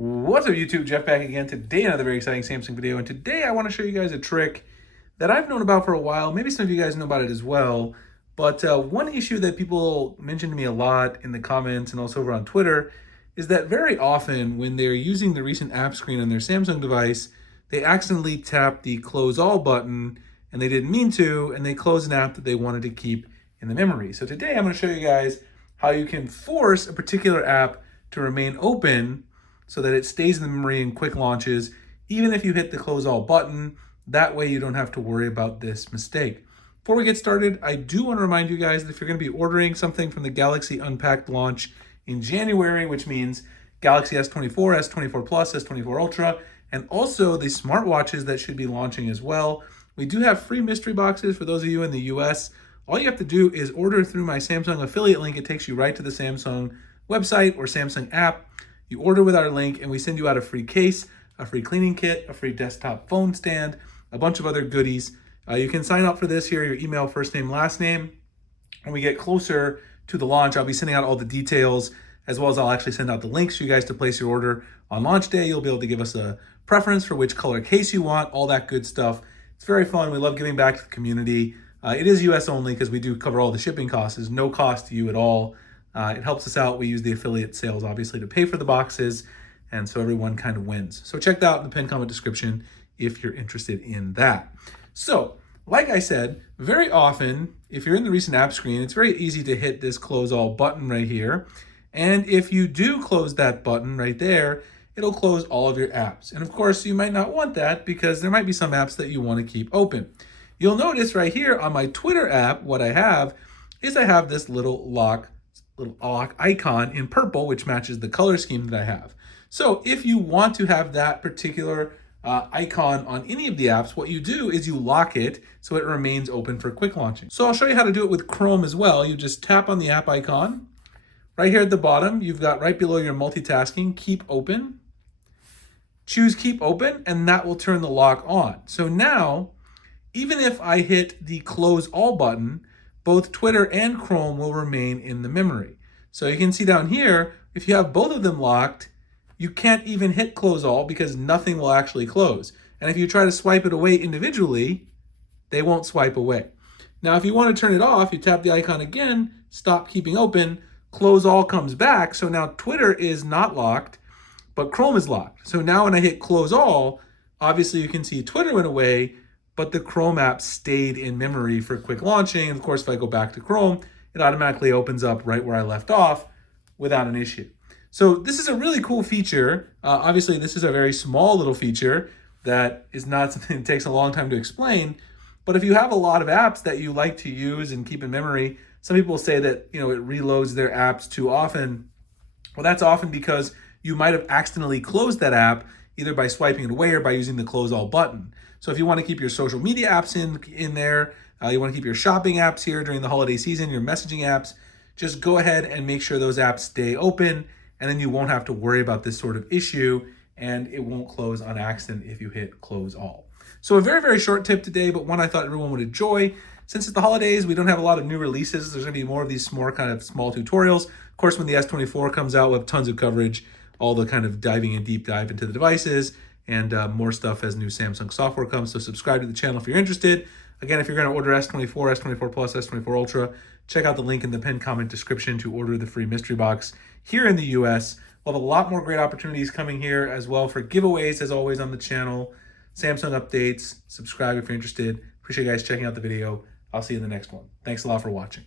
What's up YouTube, Jeff back again. Today another very exciting Samsung video, and today I want to show you guys a trick that I've known about for a while. Maybe some of you guys know about it as well, but one issue that people mention to me a lot in the comments and also over on Twitter is that very often when they're using the recent app screen on their Samsung device, they accidentally tap the close all button and they didn't mean to, and they close an app that they wanted to keep in the memory. So today I'm going to show you guys how you can force a particular app to remain open so that it stays in the memory in quick launches, even if you hit the close all button. That way you don't have to worry about this mistake. Before we get started, I do want to remind you guys that if you're going to be ordering something from the Galaxy Unpacked launch in January, which means Galaxy S24, S24 Plus, S24 Ultra, and also the smartwatches that should be launching as well, we do have free mystery boxes for those of you in the US. All you have to do is order through my Samsung affiliate link. It takes you right to the Samsung website or Samsung app. You order with our link and we send you out a free case, a free cleaning kit, a free desktop phone stand, a bunch of other goodies. You can sign up for this here, your email, first name, last name. When we get closer to the launch, I'll be sending out all the details, as well as I'll actually send out the links for you guys to place your order on launch day. You'll be able to give us a preference for which color case you want, all that good stuff. It's very fun. We love giving back to the community. It is US only because we do cover all the shipping costs. There's no cost to you at all. It helps us out. We use the affiliate sales, obviously, to pay for the boxes, and so everyone kind of wins. So check that out in the pinned comment description if you're interested in that. So, like I said, very often, if you're in the recent app screen, it's very easy to hit this close all button right here. And if you do close that button right there, it'll close all of your apps. And of course, you might not want that because there might be some apps that you want to keep open. You'll notice right here on my Twitter app, what I have is I have this little lock icon in purple, which matches the color scheme that I have. So if you want to have that particular icon on any of the apps, what you do is you lock it so it remains open for quick launching. So I'll show you how to do it with Chrome as well. You just tap on the app icon. Right here at the bottom, you've got right below your multitasking, keep open. Choose keep open, and that will turn the lock on. So now, even if I hit the close all button, both Twitter and Chrome will remain in the memory. So you can see down here, if you have both of them locked, you can't even hit close all because nothing will actually close. And if you try to swipe it away individually, they won't swipe away. Now, if you want to turn it off, you tap the icon again, stop keeping open, close all comes back. So now Twitter is not locked, but Chrome is locked. So now when I hit close all, obviously you can see Twitter went away, but the Chrome app stayed in memory for quick launching. And of course, if I go back to Chrome, it automatically opens up right where I left off without an issue. So this is a really cool feature. Obviously, this is a very small little feature that is not something that takes a long time to explain. But if you have a lot of apps that you like to use and keep in memory, some people say that it reloads their apps too often. Well, that's often because you might have accidentally closed that app either by swiping it away or by using the close all button. So if you want to keep your social media apps in there, you want to keep your shopping apps here during the holiday season, your messaging apps, just go ahead and make sure those apps stay open, and then you won't have to worry about this sort of issue, and it won't close on accident if you hit close all. So a very, very short tip today, but one I thought everyone would enjoy. Since it's the holidays, we don't have a lot of new releases. There's going to be more of these small tutorials. Of course, when the S24 comes out, we'll have tons of coverage, all the kind of diving in deep dive into the devices, and more stuff as new Samsung software comes. So subscribe to the channel if you're interested. Again, if you're going to order S24, S24 Plus, S24 Ultra, check out the link in the pinned comment description to order the free mystery box here in the US. We'll have a lot more great opportunities coming here as well for giveaways, as always, on the channel, Samsung updates. Subscribe if you're interested. Appreciate you guys checking out the video. I'll see you in the next one. Thanks a lot for watching.